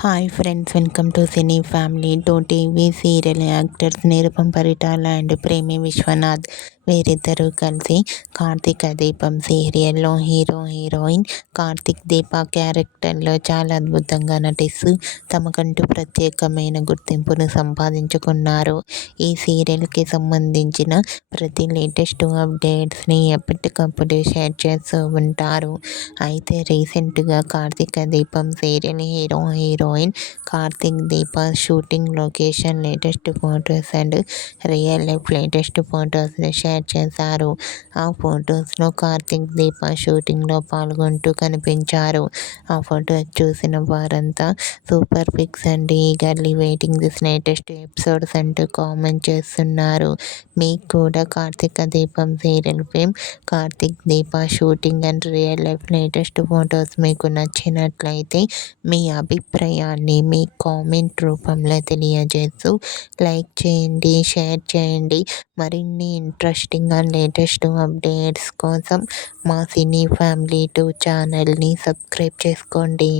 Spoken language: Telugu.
Hi friends, welcome to cine family. TV serial actors Nirupam Paritala and Premi Vishwanath వీరిద్దరూ కలిసి కార్తీక దీపం సీరియల్లో హీరోయిన్ కార్తీక్ దీప క్యారెక్టర్లో చాలా అద్భుతంగా నటిస్తూ తమకంటూ ప్రత్యేకమైన గుర్తింపును సంపాదించుకున్నారు. ఈ సీరియల్కి సంబంధించిన ప్రతి లేటెస్ట్ అప్డేట్స్ని ఎప్పటికప్పుడు షేర్ చేస్తూ ఉంటారు. అయితే రీసెంట్గా Karthika Deepam serial heroine Karthik Deepa shooting location latest photos and real life latest ఫొటోస్ని షేర్ చేశారు. ఆ ఫొటోస్లో కార్తీక్ దీప షూటింగ్లో పాల్గొంటూ కనిపించారు. ఆ ఫొటోస్ చూసిన వారంతా super pics and eagerly waiting this latest episodes అంటూ కామెంట్ చేస్తున్నారు. మీకు కూడా Karthika Deepam serial fame Karthik Deepa shooting and real life latest photos మీకు నచ్చినట్లయితే మీ అభిప్రాయాన్ని మీ కామెంట్ రూపంలో తెలియజేస్తూ లైక్ చేయండి, షేర్ చేయండి. మరిన్ని ఇంట్రెస్టింగ్ అండ్ లేటెస్ట్ అప్డేట్స్ కోసం మా సినీ ఫ్యామిలీ 2 ఛానల్ని సబ్స్క్రైబ్ చేసుకోండి.